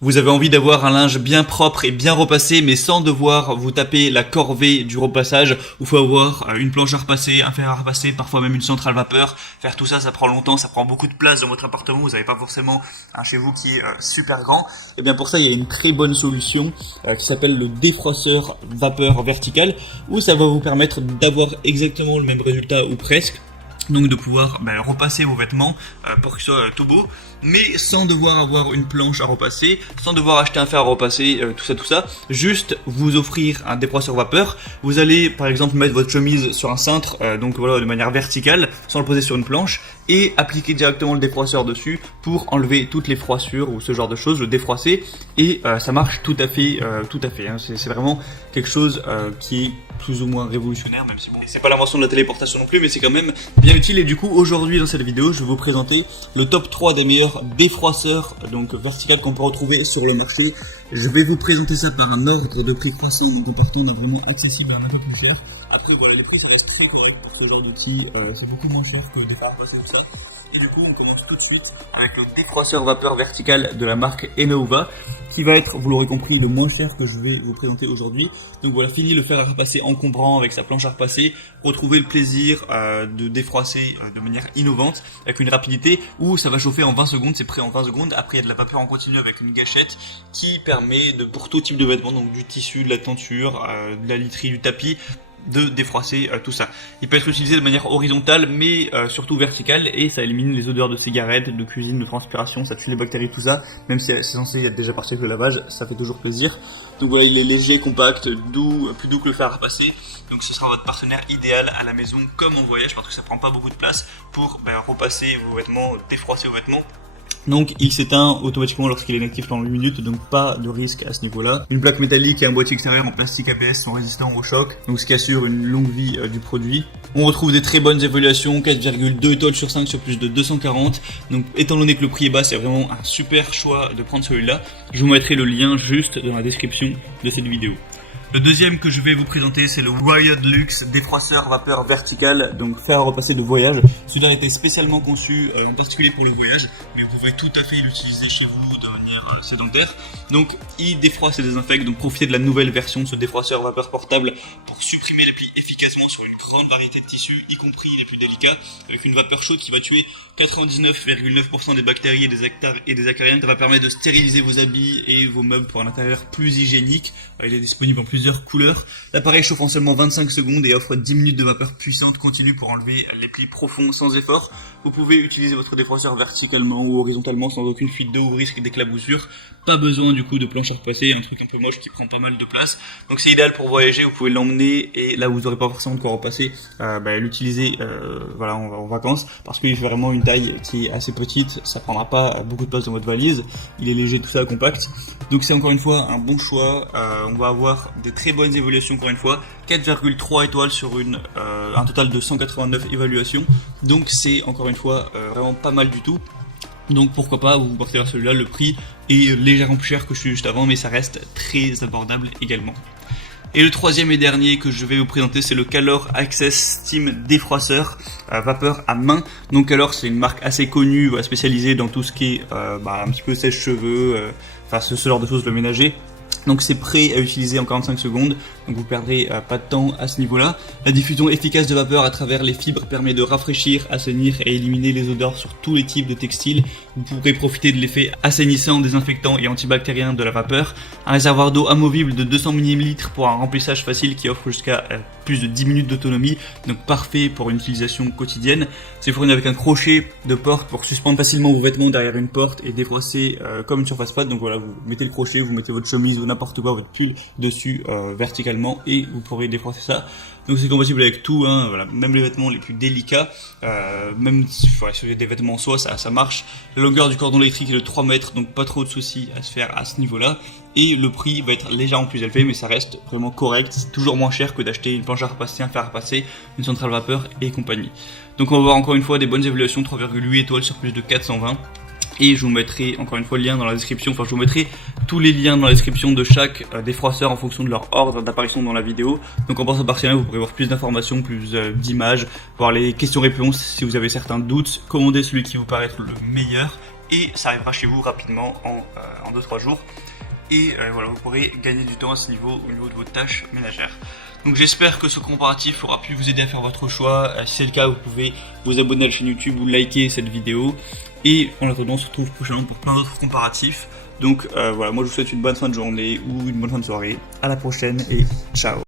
Vous avez envie d'avoir un linge bien propre et bien repassé, mais sans devoir vous taper la corvée du repassage, où il faut avoir une planche à repasser, un fer à repasser, parfois même une centrale vapeur. Faire tout ça, ça prend longtemps, ça prend beaucoup de place dans votre appartement, vous n'avez pas forcément un chez vous qui est super grand. Et bien pour ça, il y a une très bonne solution qui s'appelle le défroisseur vapeur vertical, où ça va vous permettre d'avoir exactement le même résultat ou presque. Donc de pouvoir repasser vos vêtements pour qu'ils soient tout beaux, mais sans devoir avoir une planche à repasser, sans devoir acheter un fer à repasser, tout ça, juste vous offrir un défroisseur vapeur. Vous allez par exemple mettre votre chemise sur un cintre, donc voilà, de manière verticale, sans le poser sur une planche, et appliquer directement le défroisseur dessus pour enlever toutes les froissures ou ce genre de choses, le défroisser, et ça marche tout à fait, hein. C'est vraiment quelque chose qui est plus ou moins révolutionnaire, même si bon, c'est pas l'invention de la téléportation non plus, mais c'est quand même bien utile. Et du coup, aujourd'hui dans cette vidéo, je vais vous présenter le top 3 des meilleurs défroisseurs donc vertical qu'on peut retrouver sur le marché. Je vais vous présenter ça par un ordre de prix croissant, donc en partant d'un vraiment accessible à un peu plus cher. Après voilà, les prix ça reste très correct pour ce genre d'outil, c'est beaucoup moins cher que des fer à repasser tout ça. Et du coup, on commence tout de suite avec le défroisseur vapeur vertical de la marque Enova, qui va être, vous l'aurez compris, le moins cher que je vais vous présenter aujourd'hui. Donc voilà, fini le fer à repasser encombrant avec sa planche à repasser. Retrouvez le plaisir de défroisser de manière innovante, avec une rapidité où ça va chauffer en 20 secondes, c'est prêt en 20 secondes. Après, il y a de la vapeur en continu avec une gâchette qui permet pour tout type de vêtements, donc du tissu, de la tenture, de la literie, du tapis, de défroisser tout ça. Il peut être utilisé de manière horizontale, mais surtout verticale, et ça élimine les odeurs de cigarettes, de cuisine, de transpiration, ça tue les bactéries, tout ça. Même si c'est censé être déjà parti avec le lavage, ça fait toujours plaisir. Donc voilà, il est léger, compact, doux, plus doux que le fer à repasser. Donc ce sera votre partenaire idéal à la maison comme en voyage, parce que ça prend pas beaucoup de place pour repasser vos vêtements, défroisser vos vêtements. Donc il s'éteint automatiquement lorsqu'il est inactif pendant 8 minutes, donc pas de risque à ce niveau-là. Une plaque métallique et un boîtier extérieur en plastique ABS sont résistants au choc, donc ce qui assure une longue vie du produit. On retrouve des très bonnes évaluations, 4,2 étoiles sur 5 sur plus de 240. Donc étant donné que le prix est bas, c'est vraiment un super choix de prendre celui-là. Je vous mettrai le lien juste dans la description de cette vidéo. Le deuxième que je vais vous présenter, c'est le Wired Luxe défroisseur vapeur vertical, donc fer à repasser de voyage. Celui-là a été spécialement conçu, en particulier pour le voyage, mais vous pouvez tout à fait l'utiliser chez vous de manière sédentaire. Donc il défroisse et désinfecte, donc profitez de la nouvelle version de ce défroisseur vapeur portable pour supprimer les plis efficacement sur une grande variété de tissus, y compris les plus délicats, avec une vapeur chaude qui va tuer 99,9% des bactéries et des acariens. Ça va permettre de stériliser vos habits et vos meubles pour un intérieur plus hygiénique. Il est disponible en plusieurs couleurs. L'appareil chauffe en seulement 25 secondes et offre 10 minutes de vapeur puissante continue pour enlever les plis profonds sans effort. Vous pouvez utiliser votre défroisseur verticalement ou horizontalement sans aucune fuite d'eau ou risque d'éclaboussure. Pas besoin du coup de planche à repasser, un truc un peu moche qui prend pas mal de place. Donc c'est idéal pour voyager, vous pouvez l'emmener et là vous n'aurez pas forcément de quoi repasser, l'utiliser voilà, en vacances, parce qu'il fait vraiment une taille qui est assez petite, ça prendra pas beaucoup de place dans votre valise, il est léger, tout ça, compact. Donc c'est encore une fois un bon choix. On va avoir des très bonnes évaluations encore une fois, 4,3 étoiles sur un total de 189 évaluations, donc c'est encore une fois vraiment pas mal du tout. Donc pourquoi pas vous porter vers celui-là, le prix est légèrement plus cher que celui juste avant, mais ça reste très abordable également. Et le troisième et dernier que je vais vous présenter, c'est le Calor Access Steam défroisseur vapeur à main. Donc Calor, c'est une marque assez connue, spécialisée dans tout ce qui est un petit peu sèche-cheveux, ce genre de choses, le ménager. Donc c'est prêt à utiliser en 45 secondes, donc vous perdrez pas de temps à ce niveau-là. La diffusion efficace de vapeur à travers les fibres permet de rafraîchir, assainir et éliminer les odeurs sur tous les types de textiles. Vous pourrez profiter de l'effet assainissant, désinfectant et antibactérien de la vapeur. Un réservoir d'eau amovible de 200 ml pour un remplissage facile qui offre jusqu'à plus de 10 minutes d'autonomie, donc parfait pour une utilisation quotidienne. C'est fourni avec un crochet de porte pour suspendre facilement vos vêtements derrière une porte et défroisser comme une surface plate. Donc voilà, vous mettez le crochet, vous mettez votre chemise ou n'importe quoi, votre pull dessus verticalement et vous pourrez défroisser ça. Donc c'est compatible avec tout, hein, voilà, même les vêtements les plus délicats, même si il y a des vêtements en soie, ça marche. La longueur du cordon électrique est de 3 mètres, donc pas trop de soucis à se faire à ce niveau-là. Et le prix va être légèrement plus élevé, mais ça reste vraiment correct. C'est toujours moins cher que d'acheter une planche à repasser, un fer à repasser, une centrale vapeur et compagnie. Donc on va voir encore une fois des bonnes évaluations, 3,8 étoiles sur plus de 420. Et je vous mettrai encore une fois le lien dans la description, je vous mettrai tous les liens dans la description de chaque défroisseur en fonction de leur ordre d'apparition dans la vidéo. Donc en passant par ce lien, vous pourrez voir plus d'informations, plus d'images, voir les questions-réponses si vous avez certains doutes, commander celui qui vous paraît être le meilleur et ça arrivera chez vous rapidement en 2-3 jours. Et voilà, vous pourrez gagner du temps à ce niveau, au niveau de vos tâches ménagères. Donc j'espère que ce comparatif aura pu vous aider à faire votre choix. Si c'est le cas, vous pouvez vous abonner à la chaîne YouTube ou liker cette vidéo. Et en attendant, on se retrouve prochainement pour plein d'autres comparatifs. Donc voilà, moi je vous souhaite une bonne fin de journée ou une bonne fin de soirée. À la prochaine et ciao.